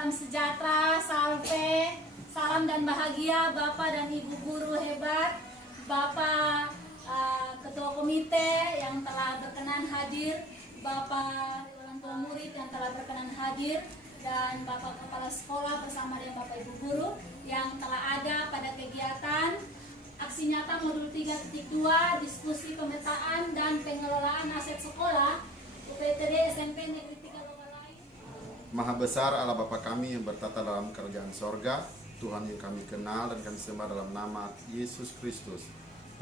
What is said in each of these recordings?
salam sejahtera, salve, salam dan bahagia Bapak dan Ibu guru hebat, Bapak Ketua Komite yang telah berkenan hadir, Bapak orang tua murid yang telah berkenan hadir, dan Bapak Kepala Sekolah bersama dengan Bapak Ibu guru yang telah ada pada kegiatan aksi nyata modul 3.2 diskusi pemetaan dan pengelolaan aset sekolah UPTD SMP Negeri 3 Lobalai. Maha besar Allah Bapa kami yang bertata dalam kerajaan sorga, Tuhan yang kami kenal dan kami sembah dalam nama Yesus Kristus.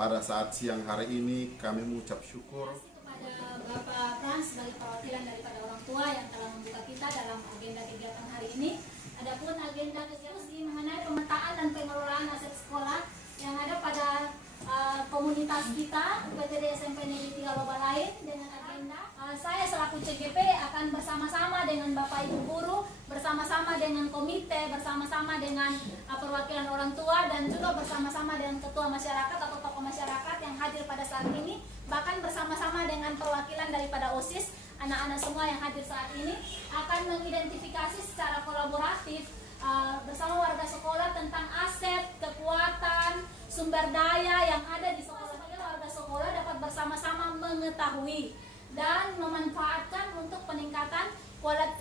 Pada saat siang hari ini kami mengucap syukur kepada Bapak Frans sebagai perwakilan daripada orang tua yang telah membuka kita dalam agenda kegiatan hari ini. Adapun agenda diskusi mengenai pemetaan dan pengelolaan aset sekolah yang ada pada komunitas kita UPTD SMP Negeri 3 Lobalai dengan agenda saya selaku CGP akan bersama-sama dengan Bapak Ibu guru, bersama-sama dengan komite, bersama-sama dengan perwakilan orang tua, dan juga bersama-sama dengan ketua masyarakat atau tokoh masyarakat yang hadir pada saat ini, bahkan bersama-sama dengan perwakilan daripada OSIS, anak-anak semua yang hadir saat ini akan mengidentifikasi secara kolaboratif bersama warga sekolah tentang aset, kekuatan, sumber daya yang ada di sekolah. Warga sekolah dapat bersama-sama mengetahui dan memanfaatkan untuk peningkatan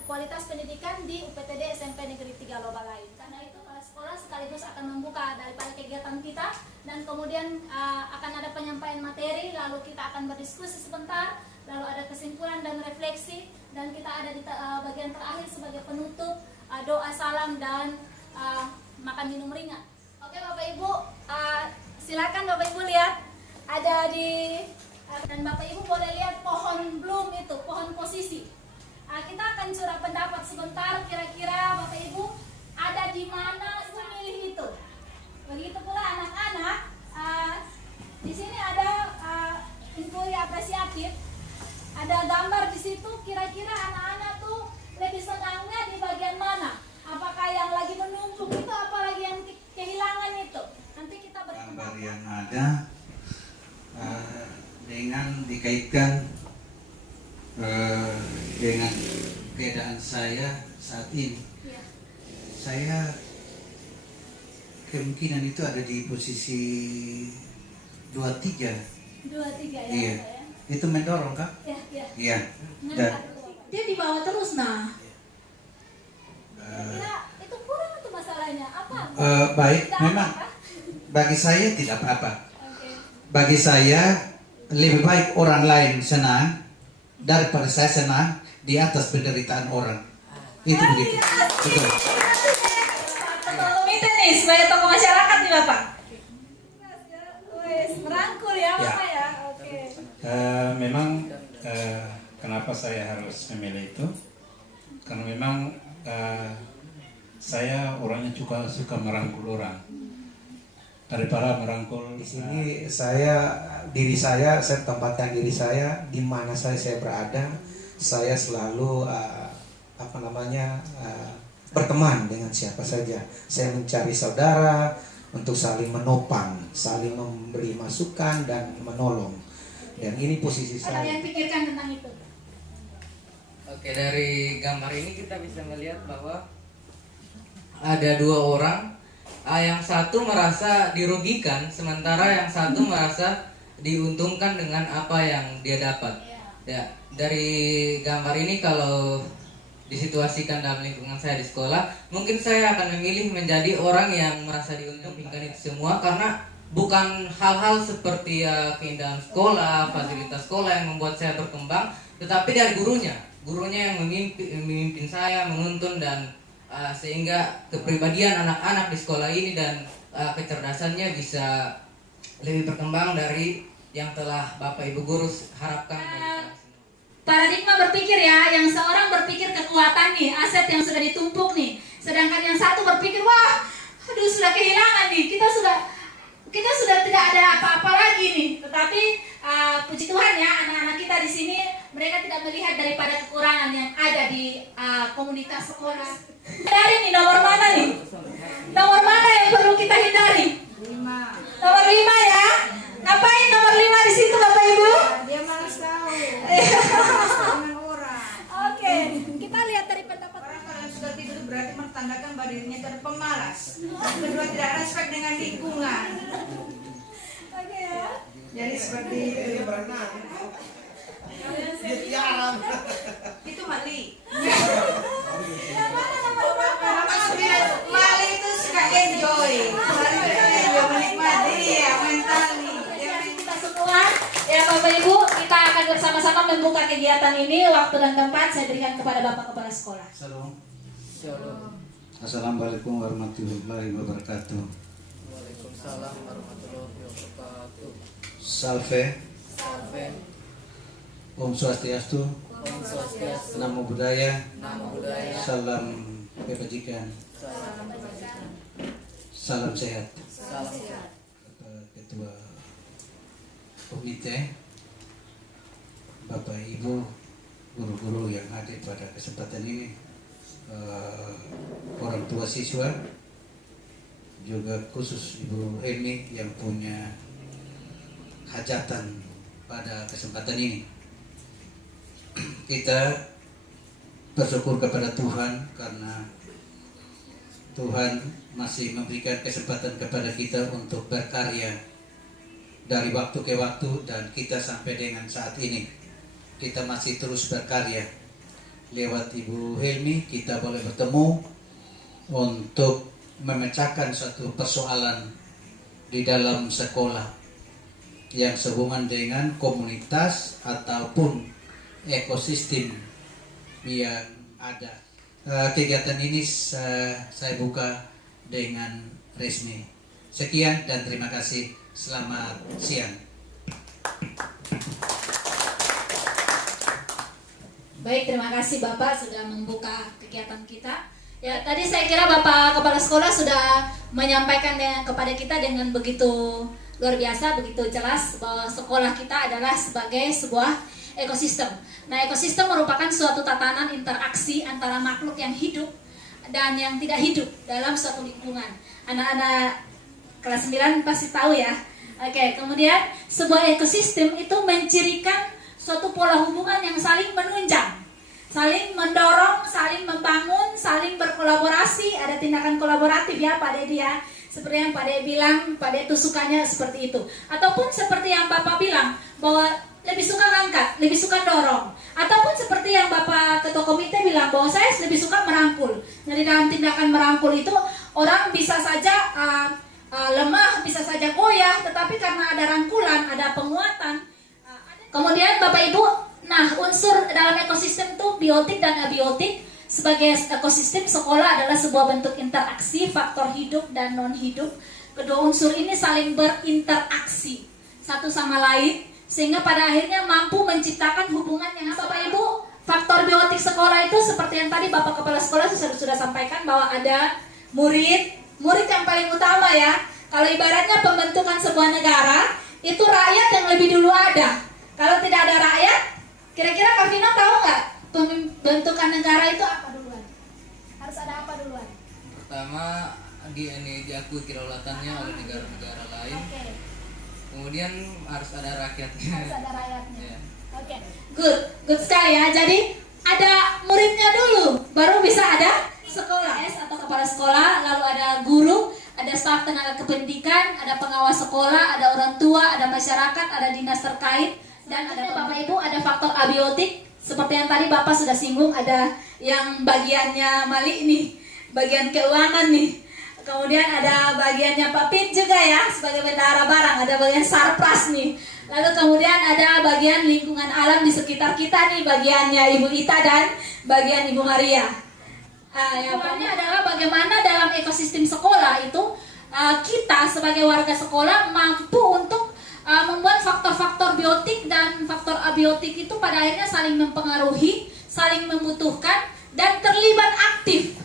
kualitas pendidikan di UPTD SMP Negeri 3 Lobalai. Karena itu kepala sekolah sekaligus akan membuka daripada kegiatan kita, dan kemudian akan ada penyampaian materi, lalu kita akan berdiskusi sebentar, lalu ada kesimpulan dan refleksi, dan kita ada di bagian terakhir sebagai penutup, doa salam dan makan minum ringan. Oke Bapak Ibu, silakan Bapak Ibu lihat ada di, dan Bapak Ibu boleh lihat pohon bloom itu, pohon posisi. Kita akan curah pendapat sebentar, kira-kira Bapak Ibu ada di mana memilih itu. Begitu pula anak-anak, di sini ada info apresiatif, ada gambar di situ. Kira-kira anak-anak tuh lebih senangnya di bagian mana? Apakah yang lagi menumpuk itu, apalagi yang kehilangan itu? Nanti kita gambar yang ada dengan dikaitkan dengan keadaan saya saat ini. Ya. Saya kemungkinan itu ada di posisi 23. 23 ya. Iya. Pak, ya? Itu mendorong kak? Ya, ya. Iya. Dan dia dibawa terus nah. Kira itu kurang itu masalahnya apa? Baik, Tidak memang apa, bagi saya tidak apa-apa. Oke. Bagi saya lebih baik orang lain senang daripada saya senang di atas penderitaan orang. Itu begitu. Betul. Ketua komite nih sebagai tokoh masyarakat nih Bapak. Wes, merangkul ya Bapak ya. Oke. Memang kenapa saya harus memilih itu? Karena memang saya orangnya juga suka merangkul orang daripada merangkul. Di sini diri saya tempatkan diri saya di mana saya berada. Saya selalu berteman dengan siapa saja. Saya mencari saudara untuk saling menopang, saling memberi masukan dan menolong. Dan ini posisi Ada yang saya. pikirkan tentang itu? Oke, dari gambar ini kita bisa melihat bahwa ada dua orang. Yang satu merasa dirugikan, sementara yang satu merasa diuntungkan dengan apa yang dia dapat. Ya, dari gambar ini kalau disituasikan dalam lingkungan saya di sekolah, mungkin saya akan memilih menjadi orang yang merasa diuntungkan itu semua, karena bukan hal-hal seperti keindahan sekolah, fasilitas sekolah yang membuat saya berkembang, tetapi dari gurunya yang memimpin saya, menuntun, dan sehingga kepribadian anak-anak di sekolah ini dan kecerdasannya bisa lebih berkembang dari yang telah Bapak Ibu guru harapkan. Paradigma berpikir ya, yang seorang berpikir kekuatan nih, aset yang sudah ditumpuk nih, sedangkan yang satu berpikir wah, aduh sudah kehilangan nih, kita sudah tidak ada apa-apa lagi nih. Tetapi puji Tuhan ya, anak-anak kita di sini mereka tidak melihat daripada kekurangan yang ada di komunitas sekolah. Dari nih nomor mana nih? Nomor mana yang perlu kita hindari? 5. Nomor 5 ya. Ngapain nomor 5 di situ Bapak Ibu? Dia malas tahu. Dengan orang. Oke, kita lihat dari pendapat Orang kalau sudah tidur berarti tidak respect dengan lingkungan. Oke ya. Jadi seperti itu. Itu Mali. Yang mana nomor berapa? Mali itu suka enjoy. Mali itu enjoy, menikmati ya, mentali. Kita semua, ya Bapak Ibu, kita akan bersama-sama membuka kegiatan ini. Waktu dan tempat saya berikan kepada Bapak Kepala Sekolah. Salam. Shalom. Assalamualaikum warahmatullahi wabarakatuh. Waalaikumsalam warahmatullahi wabarakatuh. Salve. Salve. Om Swastiastu. Om Swastiastu. Namo Buddhaya. Namo Buddhaya. Salam kebajikan. Salam sehat. Salam sehat. Bapak Ketua Komite, Bapak Ibu, guru-guru yang hadir pada kesempatan ini, orang tua siswa, juga khusus Ibu Emi yang punya hajatan pada kesempatan ini. Kita bersyukur kepada Tuhan karena Tuhan masih memberikan kesempatan kepada kita untuk berkarya dari waktu ke waktu, dan kita sampai dengan saat ini kita masih terus berkarya. Lewat Ibu Helmi kita boleh bertemu untuk memecahkan suatu persoalan di dalam sekolah yang sehubungan dengan komunitas ataupun ekosistem yang ada. Kegiatan ini saya buka dengan resmi. Sekian dan terima kasih. Selamat siang. Baik, terima kasih Bapak sudah membuka kegiatan kita. Ya, tadi saya kira Bapak Kepala Sekolah sudah menyampaikan kepada kita dengan begitu luar biasa, begitu jelas bahwa sekolah kita adalah sebagai sebuah ekosistem. Nah, ekosistem merupakan suatu tatanan interaksi antara makhluk yang hidup dan yang tidak hidup dalam suatu lingkungan. Anak-anak kelas 9 pasti tahu ya. Oke, kemudian sebuah ekosistem itu mencirikan suatu pola hubungan yang saling menunjang, saling mendorong, saling membangun, saling berkolaborasi. Ada tindakan kolaboratif ya Pak Dedi ya. Seperti yang Pak Dedi bilang, Pak Dedi itu sukanya seperti itu. Ataupun seperti yang Bapak bilang, bahwa lebih suka ngangkat, lebih suka dorong. Ataupun seperti yang Bapak Ketua Komite bilang, bahwa saya lebih suka merangkul. Jadi dalam tindakan merangkul itu, orang bisa saja lemah, bisa saja goyah, tetapi karena ada rangkulan, ada penguatan. Kemudian Bapak Ibu, nah unsur dalam ekosistem itu biotik dan abiotik. Sebagai ekosistem, sekolah adalah sebuah bentuk interaksi faktor hidup dan non hidup. Kedua unsur ini saling berinteraksi satu sama lain, sehingga pada akhirnya mampu menciptakan hubungan yang Bapak Ibu. Faktor biotik sekolah itu seperti yang tadi Bapak Kepala Sekolah sudah sampaikan, bahwa ada murid yang paling utama ya. Kalau ibaratnya pembentukan sebuah negara, itu rakyat yang lebih dulu ada. Kalau tidak ada rakyat, kira-kira Kak Vino tahu nggak pembentukan negara itu apa duluan? Harus ada apa duluan? Pertama, diakui kedaulatannya oleh negara-negara lain. Oke. Kemudian harus ada rakyatnya. Harus ada rakyatnya. Ya. Oke, good sekali ya. Jadi ada muridnya dulu, baru bisa ada sekolah atau kepala sekolah, lalu ada guru, ada staf tenaga kependidikan, ada pengawas sekolah, ada orang tua, ada masyarakat, ada dinas terkait, dan ada Bapak Ibu, ada faktor abiotik seperti yang tadi Bapak sudah singgung, ada yang bagiannya Mali nih, bagian keuangan nih. Kemudian ada bagiannya Pak Pin juga ya, sebagai bendahara barang, ada bagian sarpras nih. Lalu kemudian ada bagian lingkungan alam di sekitar kita nih, bagiannya Ibu Ita dan bagian Ibu Maria. Yang pertama adalah bagaimana dalam ekosistem sekolah itu kita sebagai warga sekolah mampu untuk membuat faktor-faktor biotik dan faktor abiotik itu pada akhirnya saling mempengaruhi, saling membutuhkan, dan terlibat aktif.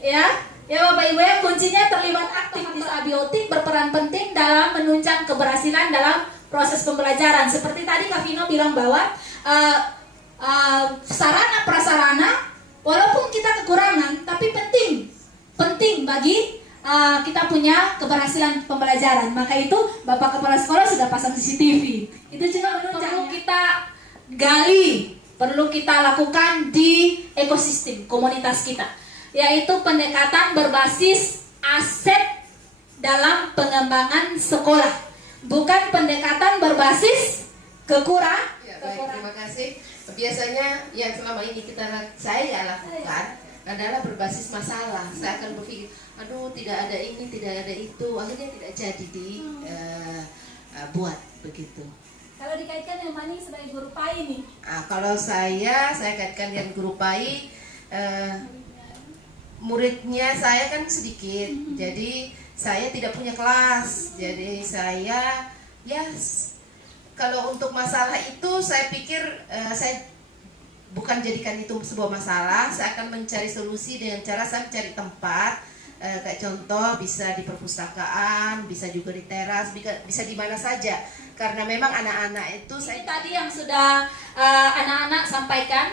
Ya Bapak Ibu ya, kuncinya terlibat aktif. Abiotik berperan penting dalam menunjang keberhasilan dalam proses pembelajaran. Seperti tadi Kak Vino bilang bahwa sarana prasarana walaupun kita kekurangan, tapi penting bagi kita punya keberhasilan pembelajaran. Maka itu Bapak Kepala Sekolah sudah pasang CCTV. Itu juga perlu kita gali, perlu kita lakukan di ekosistem komunitas kita, yaitu pendekatan berbasis aset perkembangan sekolah, bukan pendekatan berbasis kekurangan. Ya, baik, terima kasih. Biasanya yang selama ini saya lakukan adalah berbasis masalah. Saya akan berpikir, aduh tidak ada ini, tidak ada itu, akhirnya tidak jadi buat begitu. Kalau dikaitkan dengan Mani sebagai guru PAI nih. Kalau saya kaitkan dengan guru PAI, muridnya saya kan sedikit, jadi saya tidak punya kelas, jadi saya kalau untuk masalah itu saya pikir saya bukan jadikan itu sebuah masalah, saya akan mencari solusi dengan cara saya mencari tempat, kayak contoh bisa di perpustakaan, bisa juga di teras, bisa di mana saja, karena memang anak-anak itu Ini tadi yang sudah anak-anak sampaikan,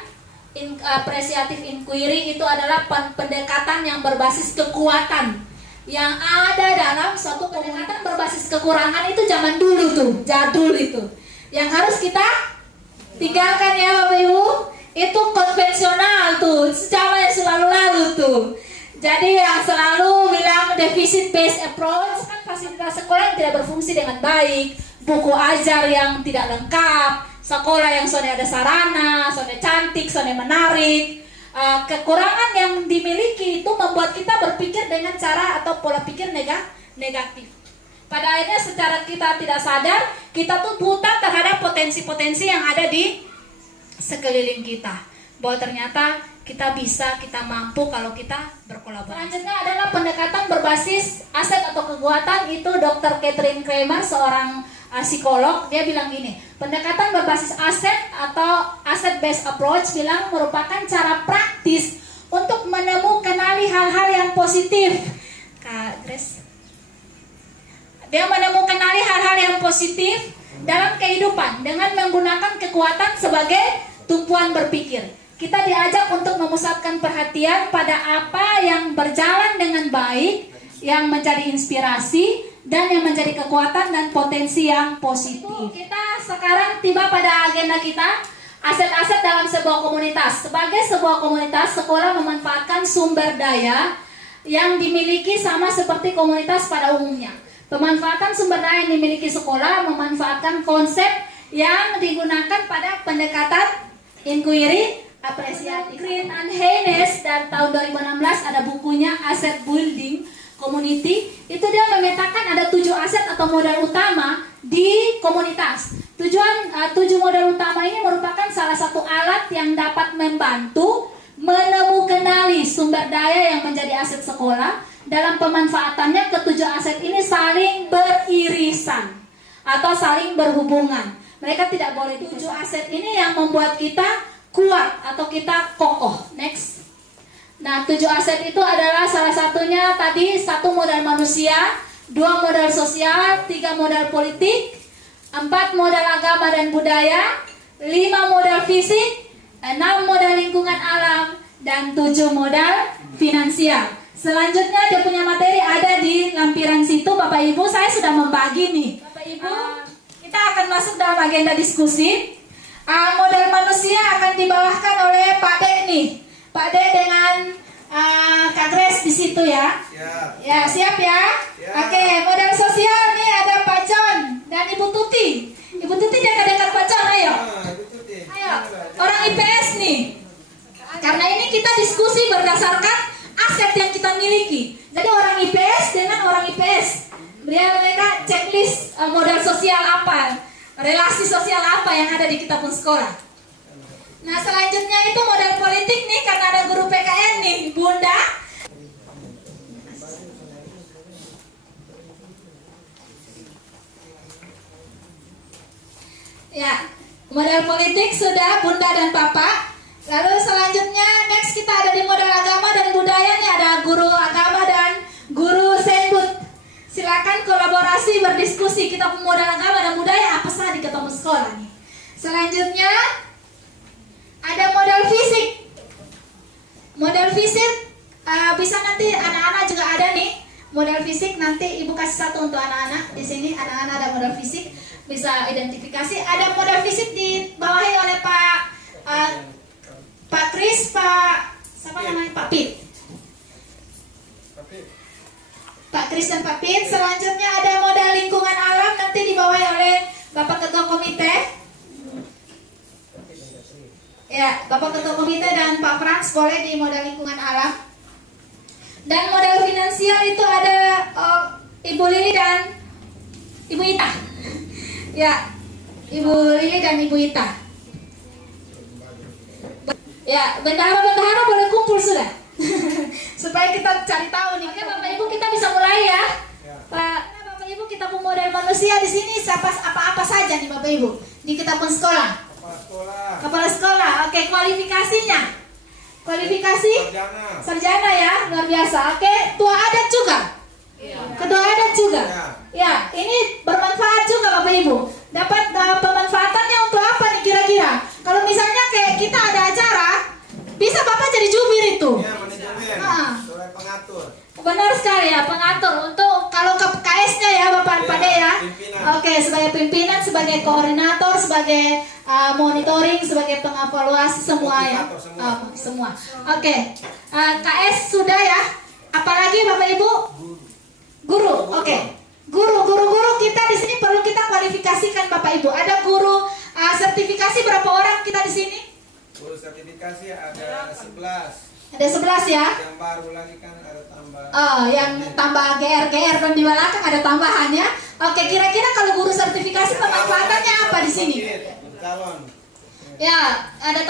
appreciative inquiry itu adalah pendekatan yang berbasis kekuatan yang ada dalam suatu pendekatan berbasis kekurangan. Itu zaman dulu tuh, jadul itu yang harus kita tinggalkan ya Bapak Ibu. Itu konvensional tuh, zaman yang selalu lalu tuh. Jadi yang selalu bilang deficit based approach kan fasilitas sekolah yang tidak berfungsi dengan baik, buku ajar yang tidak lengkap, sekolah yang soalnya ada sarana, soalnya cantik, soalnya menarik. Kekurangan yang dimiliki itu membuat kita berpikir dengan cara atau pola pikir negatif. Pada akhirnya secara kita tidak sadar, kita tuh buta terhadap potensi-potensi yang ada di sekeliling kita. Bahwa ternyata kita bisa, kita mampu kalau kita berkolaborasi. Selanjutnya adalah pendekatan berbasis aset atau kekuatan. Itu Dr. Catherine Kramer, seorang psikolog, dia bilang gini, pendekatan berbasis aset atau asset based approach bilang merupakan cara praktis untuk menemukan hal-hal yang positif. Kak Grace, dia menemukan hal-hal yang positif dalam kehidupan dengan menggunakan kekuatan sebagai tumpuan berpikir. Kita diajak untuk memusatkan perhatian pada apa yang berjalan dengan baik, yang menjadi inspirasi, dan yang menjadi kekuatan dan potensi yang positif. Kita sekarang tiba pada agenda kita, aset-aset dalam sebuah komunitas. Sebagai sebuah komunitas, sekolah memanfaatkan sumber daya yang dimiliki sama seperti komunitas pada umumnya. Pemanfaatan sumber daya yang dimiliki sekolah memanfaatkan konsep yang digunakan pada pendekatan inquiry, apresiatif. Green and Haynes dan tahun 2016 ada bukunya Asset Building Community. Itu dia memetakan ada 7 aset atau modal utama di komunitas. 7 modal utama ini merupakan salah satu alat yang dapat membantu menemukan sumber daya yang menjadi aset sekolah. Dalam pemanfaatannya, ke-7 aset ini saling beririsan atau saling berhubungan. Mereka tidak boleh 7 aset ini yang membuat kita kuat atau kita kokoh. Next. Nah, 7 aset itu adalah salah satunya tadi 1 modal manusia, 2 modal sosial, 3 modal politik, 4 modal agama dan budaya, 5 modal fisik, 6 modal lingkungan alam, dan 7 modal finansial. Selanjutnya dia punya materi ada di lampiran situ Bapak Ibu. Saya sudah membagi nih Bapak Ibu. Kita akan masuk dalam agenda diskusi. Modal manusia akan dibawahkan oleh Pak De nih. Pak De dengan Kak Grace di situ ya. Siap. Ya, siap ya? Siap. Oke, modal sosial nih ada Pak John dan Ibu Tuti. Ibu Tuti dekat-dekat Pak John, ayo. Ayo, orang IPS nih. Karena ini kita diskusi berdasarkan aset yang kita miliki. Jadi orang IPS dengan orang IPS, mereka checklist modal sosial apa, relasi sosial apa yang ada di kita pun sekolah. Nah, selanjutnya itu modal politik nih, karena ada guru PKN nih, Bunda. Ya, modal politik sudah Bunda dan Papa. Lalu selanjutnya next kita ada di modal agama dan budaya nih, ada guru agama dan guru senbut. Silakan kolaborasi berdiskusi, kita modal agama dan budaya apa saja di ketemu sekolah nih. Selanjutnya ada modal fisik. Modal fisik bisa nanti anak-anak juga ada nih. Modal fisik nanti Ibu kasih satu untuk anak-anak. Di sini anak-anak ada modal fisik, bisa identifikasi. Ada modal fisik dibawahi oleh Pak Kris, Pak siapa namanya? Pak Pit. Pak Kris dan Pak Pit. Selanjutnya ada modal Bapak Ketua Komite. Ya, Bapak Ketua Komite dan Pak Frans boleh di modal lingkungan alam. Dan modal finansial itu ada Ibu Lili dan Ibu Ita. Ya, Ibu Lili dan Ibu Ita. Ya, bendahara-bendahara boleh kumpul sudah. Supaya kita cari tahu nih. Oke, Bapak Ibu kita bisa mulai ya. Bapak Ibu kita pun model manusia di sini apa-apa saja nih Bapak Ibu. Di kita pun sekolah. Kepala sekolah. Oke, kualifikasinya. Kualifikasi sarjana ya, luar biasa. Oke, tua adat juga. Ketua adat juga. Ya, ini bermanfaat juga Bapak Ibu. Dapat pemanfaatannya untuk apa nih kira-kira? Kalau misalnya kayak kita ada acara, bisa Bapak jadi jubir itu. Pengatur. Benar sekali ya, pengatur untuk kalau ke KS-nya ya Bapak Pade ya. Oke, sebagai pimpinan, sebagai koordinator, sebagai monitoring, sebagai pengevaluasi semua ya. Semua. Oke. KS sudah ya. Apalagi Bapak Ibu? Guru. Oke. Guru kita di sini perlu kita kualifikasikan Bapak Ibu. Ada guru sertifikasi berapa orang kita di sini? Guru sertifikasi ada 11. Ada 11 ya. Yang baru lagi kan ada tambah. Yang tambah GR dan di belakang ada tambahannya. Oke, kira-kira kalau guru sertifikasi pemanfaatannya apa di sini? Calon. Ya, ada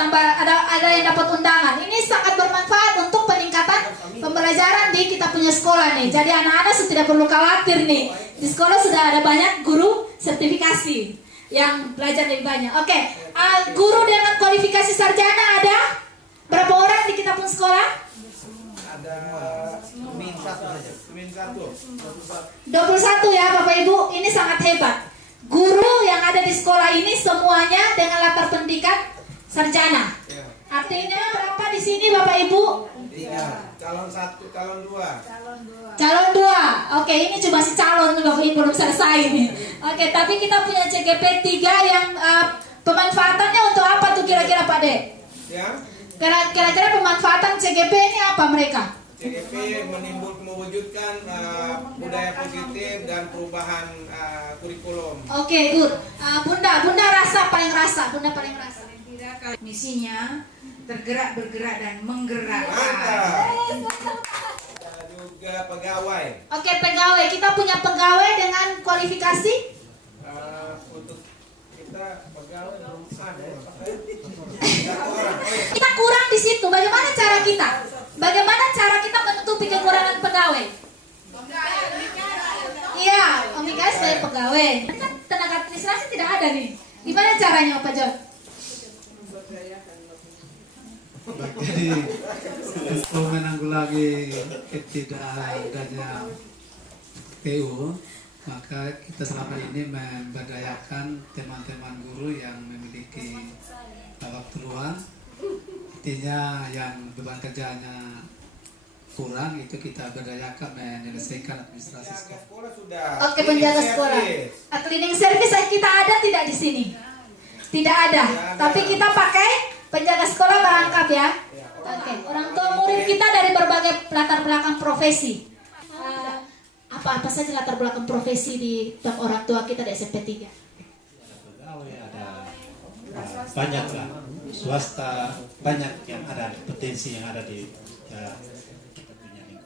yang dapat undangan. Ini sangat bermanfaat untuk peningkatan pembelajaran di kita punya sekolah nih. Jadi anak-anak sudah tidak perlu khawatir nih. Di sekolah sudah ada banyak guru sertifikasi yang belajar lebih banyak. Oke, guru dengan kualifikasi sarjana ada berapa orang di kita pun sekolah? Ada min 1. 21 ya Bapak Ibu. Ini sangat hebat. Guru yang ada di sekolah ini semuanya dengan latar pendidikan sarjana. Artinya berapa di sini Bapak Ibu? 3. Calon 1, calon 2. Calon 2. Oke, ini cuma si calon Bapak Ibu belum selesai nih. Oke, tapi kita punya CGP 3 yang pemanfaatannya untuk apa tuh kira-kira Pak De? Ya. Kira-kira pemanfaatan CGP ini apa mereka? CGP mewujudkan budaya positif dan perubahan kurikulum. Oke, good. Bunda paling rasa. Misinya tergerak, bergerak dan menggerakkan. Mantap. Juga pegawai. Oke, pegawai. Kita punya pegawai dengan kualifikasi? Untuk kita pegawai belum ada. Kita kurang di situ. Bagaimana cara kita? Bagaimana cara kita menutupi kekurangan pegawai? Iya, Omika sebagai pegawai. Kan tenaga administrasi tidak ada nih. Gimana caranya Pak John? Jadi untuk menanggulangi ketidakadanya PU, maka kita selama ini memberdayakan teman-teman guru yang memiliki waktu luang. Artinya yang beban kerjanya kurang itu kita berdayakan menyelesaikan administrasi sekolah. Oke, penjaga sekolah. Cleaning service kita ada tidak di sini? Tidak ada. Tapi kita pakai penjaga sekolah merangkap ya. Oke, orang tua murid kita dari berbagai latar belakang profesi. Apa saja latar belakang profesi di orang tua kita di SMP 3? Ada banyak lah, swasta banyak yang ada potensi yang ada di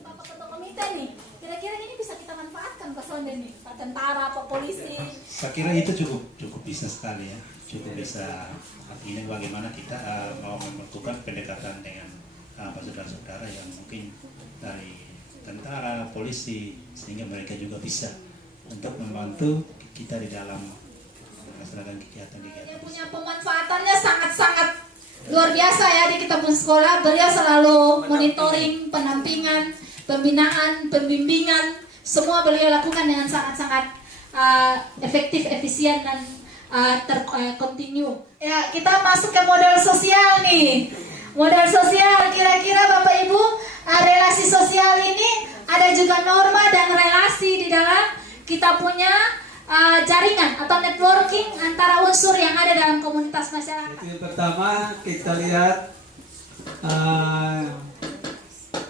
Bapak Ketua Komite nih, kira-kira ini bisa kita manfaatkan Pak Sonde nih, Pak Tentara, Pak Polisi. Saya kira itu cukup bisa sekali ya, cukup bisa. Artinya bagaimana kita mau melakukan pendekatan dengan saudara-saudara yang mungkin dari tentara, polisi, sehingga mereka juga bisa untuk membantu kita di dalam melaksanakan kegiatan-kegiatan. Yang punya pemanfaatannya sangat-sangat luar biasa ya di kita pun sekolah. Beliau selalu monitoring, pendampingan, pembinaan, pembimbingan, semua beliau lakukan dengan sangat-sangat efektif, efisien dan terkontinu. Ya, kita masuk ke modal sosial nih. Modal sosial, kira-kira Bapak Ibu, relasi sosial ini ada juga norma dan relasi di dalam kita punya jaringan atau networking antara unsur yang ada dalam komunitas masyarakat. Yang pertama kita lihat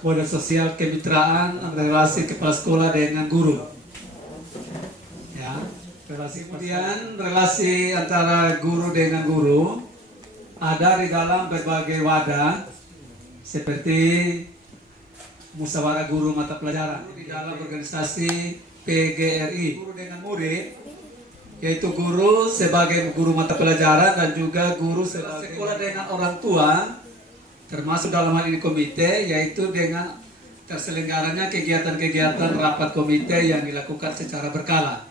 modal sosial kemitraan relasi kepala sekolah dengan guru. Ya, Kemudian relasi antara guru dengan guru ada di dalam berbagai wadah seperti musyawarah guru mata pelajaran di dalam organisasi PGRI. Guru dengan murid, yaitu guru sebagai guru mata pelajaran dan juga guru sebagai sekolah dengan orang tua, termasuk dalam hal ini komite, yaitu dengan terselenggaranya kegiatan-kegiatan rapat komite yang dilakukan secara berkala.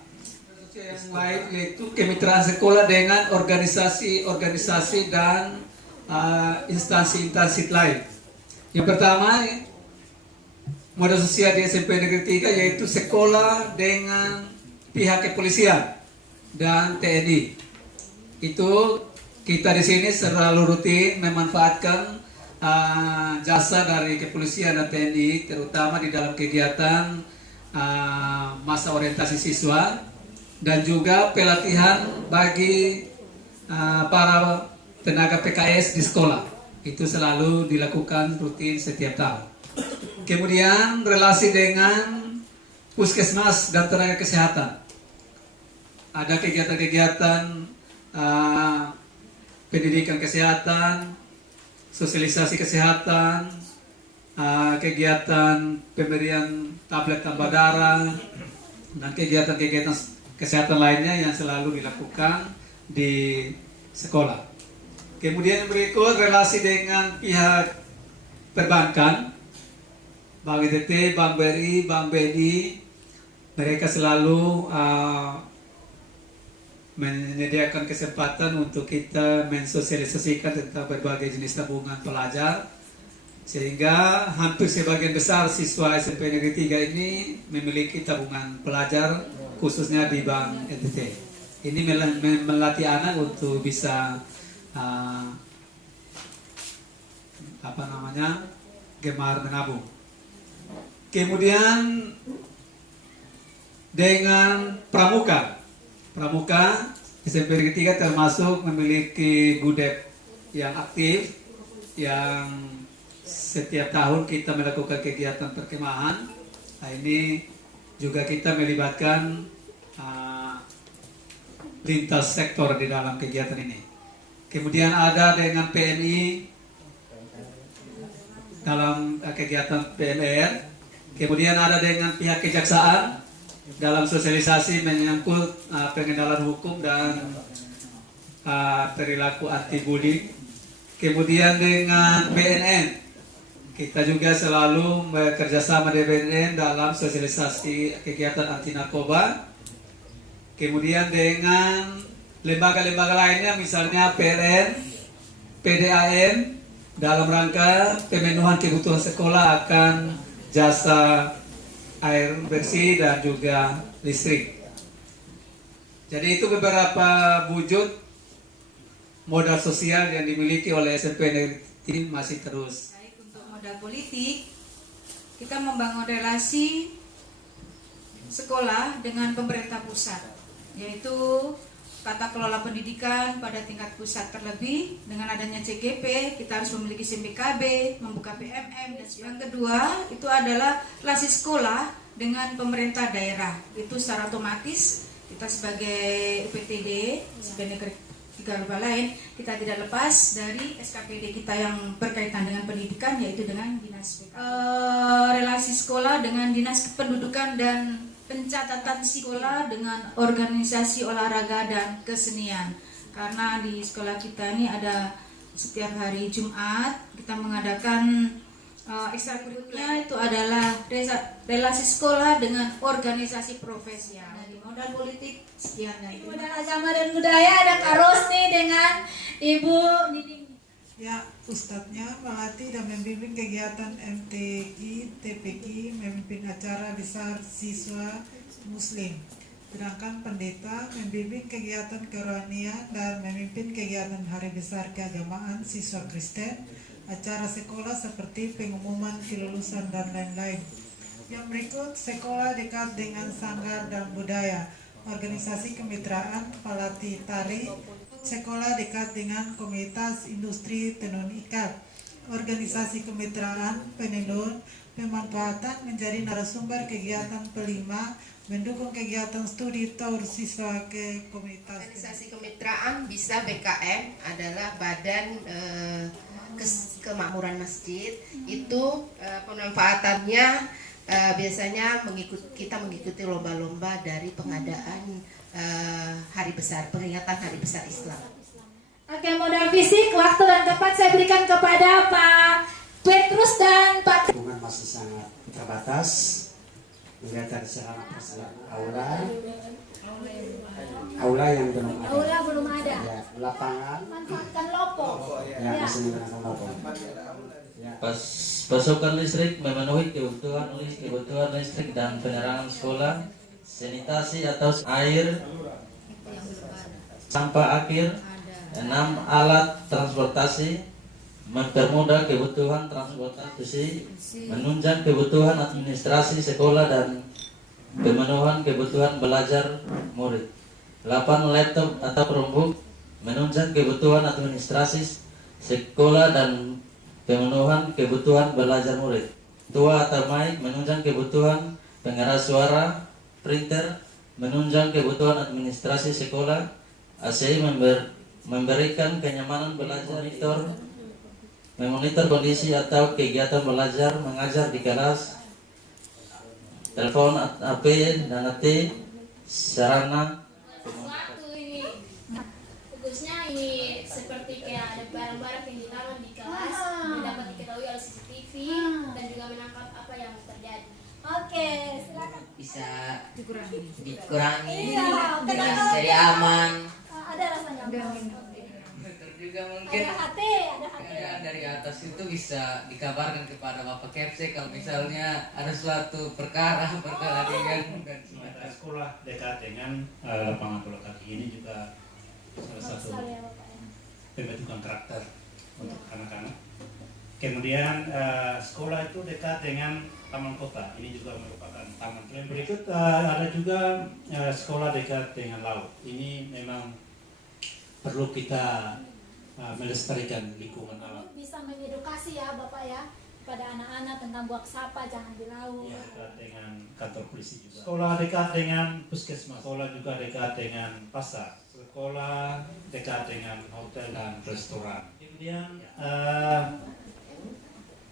Yang lain yaitu kemitraan sekolah dengan organisasi-organisasi dan instansi-instansi lain. Yang pertama, modal sosial di SMP Negeri 3 yaitu sekolah dengan pihak kepolisian dan TNI. Itu kita di sini selalu rutin memanfaatkan jasa dari kepolisian dan TNI, terutama di dalam kegiatan masa orientasi siswa dan juga pelatihan bagi para tenaga PKS di sekolah. Itu selalu dilakukan rutin setiap tahun. Kemudian relasi dengan puskesmas dan tenaga kesehatan. Ada kegiatan-kegiatan pendidikan kesehatan, sosialisasi kesehatan, kegiatan pemberian tablet tambah darah, dan kegiatan-kegiatan kesehatan lainnya yang selalu dilakukan di sekolah. Kemudian yang berikut relasi dengan pihak perbankan, Bank ITT, Bank BRI, Bank BNI, mereka selalu menyediakan kesempatan untuk kita mensosialisasikan tentang berbagai jenis tabungan pelajar, sehingga hampir sebagian besar siswa SMP Negeri 3 ini memiliki tabungan pelajar khususnya di Bank NTT. Ini melatih anak untuk bisa gemar menabung. Kemudian dengan pramuka SMP Negeri 3 termasuk memiliki gudep yang aktif, yang setiap tahun kita melakukan kegiatan perkemahan. Nah, ini juga kita melibatkan lintas sektor di dalam kegiatan ini. Kemudian ada dengan PMI dalam kegiatan PMR. Kemudian ada dengan pihak kejaksaan dalam sosialisasi menyangkut pengendalian hukum dan perilaku anti bullying. Kemudian dengan BNN, kita juga selalu bekerjasama dengan BNN dalam sosialisasi kegiatan anti narkoba. Kemudian dengan lembaga-lembaga lainnya, misalnya PLN, PDAM, dalam rangka pemenuhan kebutuhan sekolah akan jasa air bersih dan juga listrik. Jadi itu beberapa wujud modal sosial yang dimiliki oleh SMP Negeri ini masih terus. Untuk modal politik, kita membangun relasi sekolah dengan pemerintah pusat, yaitu tata kelola pendidikan pada tingkat pusat terlebih. Dengan adanya CGP, kita harus memiliki SIMPKB, membuka PMM, dan yang kedua itu adalah relasi sekolah dengan pemerintah daerah. Itu secara otomatis kita sebagai UPTD, sebagai negeri 3 lain, kita tidak lepas dari SKPD kita yang berkaitan dengan pendidikan, yaitu dengan dinas relasi sekolah dengan dinas kependudukan dan pencatatan sekolah dengan organisasi olahraga dan kesenian. Karena di sekolah kita ini ada setiap hari Jumat kita mengadakan ekstrakurikuler, itu adalah relasi sekolah dengan organisasi profesional. Di modal politik sekian. Di modal agama dan budaya ada Kak Rosni dengan Ibu Nining. Ya, Ustadznya melatih dan membimbing kegiatan MTQ, TPQ, memimpin acara besar siswa Muslim. Sedangkan pendeta membimbing kegiatan kerohanian dan memimpin kegiatan hari besar keagamaan siswa Kristen, acara sekolah seperti pengumuman kelulusan dan lain-lain. Yang berikut, sekolah dekat dengan sanggar dan budaya, organisasi kemitraan, pelatih tari, sekolah dekat dengan komunitas industri tenun ikat, organisasi kemitraan penenun, pemanfaatan menjadi narasumber kegiatan pelima, mendukung kegiatan studi tour siswa ke komunitas. Organisasi kemitraan bisa BKM adalah Badan Kemakmuran Masjid. Itu pemanfaatannya biasanya kita mengikuti lomba-lomba dari pengadaan hari besar, peringatan hari besar Islam. Oke, modal fisik, waktu dan tempat saya berikan kepada Pak Petrus dan Pak. Hubungan masih sangat terbatas. Melihat dari sarana prasarana aula yang belum ada. Aula belum ada. Ya, lapangan. Manfaatkan lopo. Ya, masih menggunakan lopo. Ya. Pasokan listrik memenuhi kebutuhan listrik dan penerangan sekolah, sanitasi atau air, sampah akhir, 6 alat transportasi, mempermudah kebutuhan transportasi, menunjang kebutuhan administrasi sekolah dan pemenuhan kebutuhan belajar murid. 8 laptop atau Chromebook, menunjang kebutuhan administrasi sekolah dan pemenuhan kebutuhan belajar murid. 2 atau mic, menunjang kebutuhan pengeras suara, printer, menunjang kebutuhan administrasi sekolah, AC memberikan kenyamanan belajar, memonitor kondisi atau kegiatan belajar mengajar di kelas, telepon HP dan AT, sarana. Sesuatu ini, bagusnya ini seperti kayak ada barang-barang yang ditaruh di kelas, yang dapat diketahui oleh CCTV dan juga menangkap apa yang terjadi. Oke, silakan. Bisa Dikurangi. Iya, bisa jadi aman. Ada rasanya. Juga mungkin Ada HT. dari atas itu bisa dikabarkan kepada Bapak Kepse kalau misalnya ada suatu perkara ringan dan Mata sekolah dekat dengan lapangan bola kaki ini juga salah satu pembentukan karakter untuk anak-anak. Kemudian sekolah itu dekat dengan taman kota. Ini juga merupakan taman. Yang berikut ada juga sekolah dekat dengan laut. Ini memang perlu kita melestarikan lingkungan alam. Bisa mengedukasi ya Bapak ya pada anak-anak tentang buang sampah jangan di laut. Ya, dekat dengan kantor polisi juga. Sekolah dekat dengan puskesmas. Sekolah juga dekat dengan pasar. Sekolah dekat dengan hotel dan restoran. Kemudian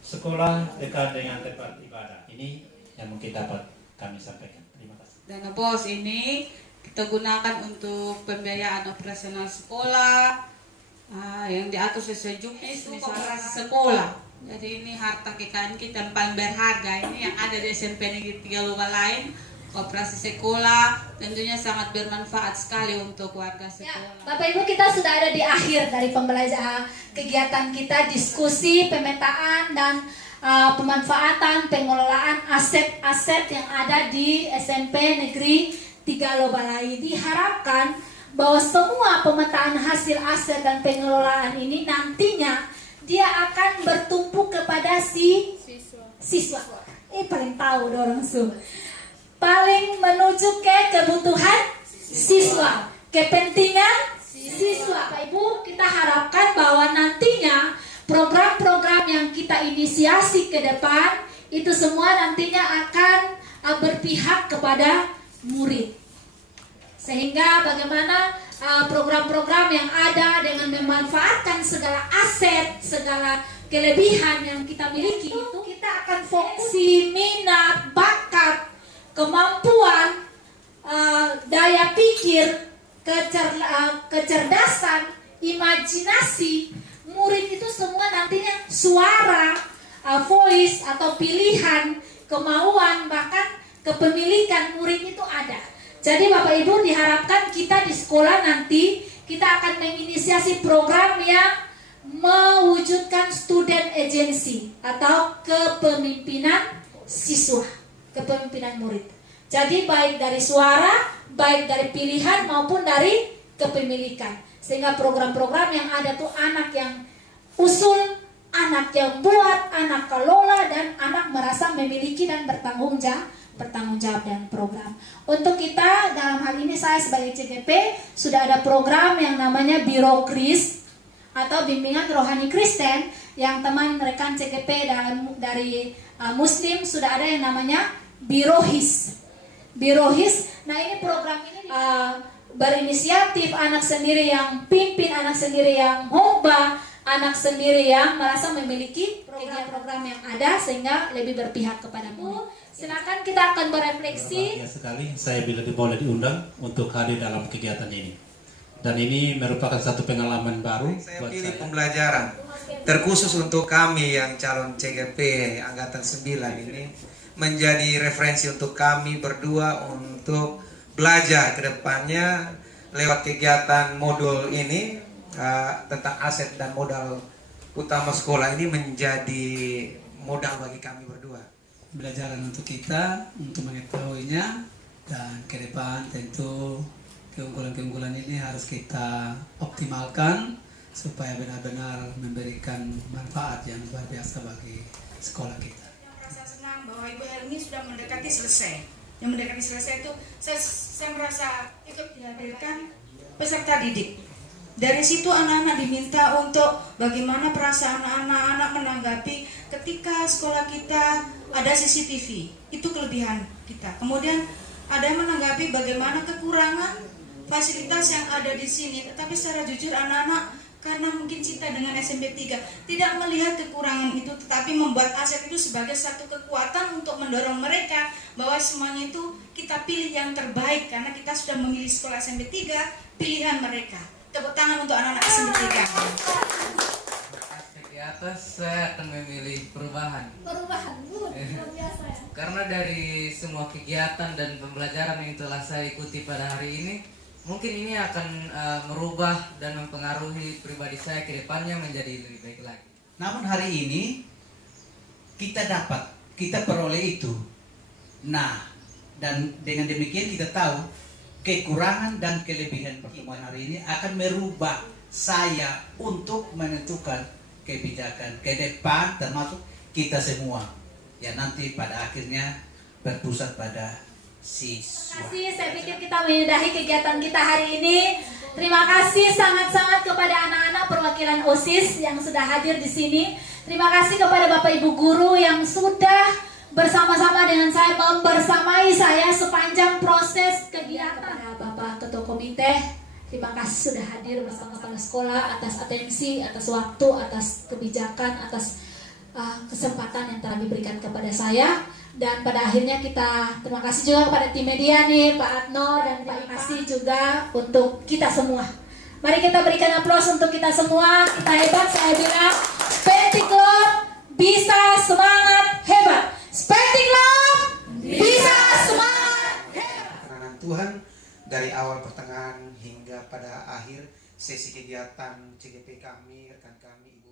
sekolah dekat dengan tempat ibadah. Ini yang mungkin dapat kami sampaikan. Terima kasih. Dana BOS ini kita gunakan untuk pembiayaan operasional sekolah, yang diatur sesuai juknis koperasi sekolah. Jadi ini harta kekayaan kita yang paling berharga ini yang ada di SMP Negeri 3 Loba lain, koperasi sekolah tentunya sangat bermanfaat sekali untuk warga sekolah. Ya, Bapak Ibu, kita sudah ada di akhir dari pembelajaran kegiatan kita, diskusi, pemetaan dan pemanfaatan pengelolaan aset-aset yang ada di SMP Negeri 3 Loba lain. Diharapkan bahwa semua pemetaan hasil aset dan pengelolaan ini nantinya dia akan bertumpu kepada siswa. Paling tahu dorong paling menuju ke kebutuhan siswa, kepentingan siswa. Pak Ibu, kita harapkan bahwa nantinya program-program yang kita inisiasi ke depan itu semua nantinya akan berpihak kepada murid. Sehingga bagaimana program-program yang ada dengan memanfaatkan segala aset, segala kelebihan yang kita miliki itu kita akan fokus minat, bakat, kemampuan, daya pikir, kecerdasan, imajinasi murid itu semua nantinya suara, voice atau pilihan, kemauan bahkan kepemilikan murid itu ada. Jadi Bapak Ibu, diharapkan kita di sekolah nanti kita akan menginisiasi program yang mewujudkan student agency atau kepemimpinan siswa, kepemimpinan murid. Jadi baik dari suara, baik dari pilihan maupun dari kepemilikan. Sehingga program-program yang ada tuh anak yang usul, anak yang buat, anak kelola dan anak merasa memiliki dan bertanggung jawab dengan program. Untuk kita dalam hal ini saya sebagai CGP sudah ada program yang namanya Biro Kris atau Bimbingan Rohani Kristen yang teman rekan CGP dari Muslim sudah ada yang namanya Biro His. Birohis. Nah, ini program ini berinisiatif, anak sendiri yang pimpin, anak sendiri yang khotbah, anak sendiri yang merasa memiliki program-program yang ada sehingga lebih berpihak kepada murid. Silakan kita akan berefleksi. Bahagia sekali saya bila boleh diundang untuk hadir dalam kegiatan ini. Dan ini merupakan satu pengalaman baru Saya buat pilih saya. pembelajaran terkhusus untuk kami yang calon CGP Angkatan 9 ini menjadi referensi untuk kami berdua untuk belajar ke depannya lewat kegiatan modul ini tentang aset dan modal utama sekolah ini menjadi modal bagi kami berdua. Pelajaran untuk kita untuk mengetahuinya, dan ke depan tentu keunggulan-keunggulan ini harus kita optimalkan supaya benar-benar memberikan manfaat yang luar biasa bagi sekolah kita. Merasa senang bahwa Ibu Helmi sudah mendekati selesai. Yang mendekati selesai itu saya merasa ikut dihadirkan peserta didik. Dari situ anak-anak diminta untuk bagaimana perasaan anak-anak menanggapi ketika sekolah kita ada CCTV. Itu kelebihan kita. Kemudian ada yang menanggapi bagaimana kekurangan fasilitas yang ada di sini. Tetapi secara jujur anak-anak karena mungkin cinta dengan SMP 3 tidak melihat kekurangan itu, tetapi membuat aset itu sebagai satu kekuatan untuk mendorong mereka bahwa semuanya itu kita pilih yang terbaik karena kita sudah memilih sekolah SMP 3 pilihan mereka. Tepuk tangan untuk anak-anak SMP 3. Di atas saya akan memilih perubahan. Perubahan, luar biasa ya. Karena dari semua kegiatan dan pembelajaran yang telah saya ikuti pada hari ini, mungkin ini akan merubah dan mempengaruhi pribadi saya ke depannya menjadi lebih baik lagi. Namun hari ini kita peroleh itu. Nah, dan dengan demikian kita tahu kekurangan dan kelebihan pertemuan hari ini akan merubah saya untuk menentukan kebijakan ke depan termasuk kita semua. Ya nanti pada akhirnya berpusat pada siswa. Terima kasih, saya pikir kita menyudahi kegiatan kita hari ini. Terima kasih sangat-sangat kepada anak-anak perwakilan OSIS yang sudah hadir di sini. Terima kasih kepada Bapak Ibu guru yang sudah bersama-sama dengan saya membersamai saya sepanjang proses kegiatan. Kepada Bapak Ketua Komite, terima kasih sudah hadir bersama kepala sekolah atas atensi, atas waktu, atas kebijakan, atas kesempatan yang telah diberikan kepada saya. Dan pada akhirnya kita terima kasih juga kepada tim media nih, Pak Adno, dan terima kasih juga untuk kita semua. Mari kita berikan aplaus untuk kita semua. Kita hebat, saya bilang Spetik Club bisa semangat hebat. Spetik Club bisa semangat hebat. Kebenaran Tuhan dari awal pertengahan hingga pada akhir sesi kegiatan CGP kami, rekan kami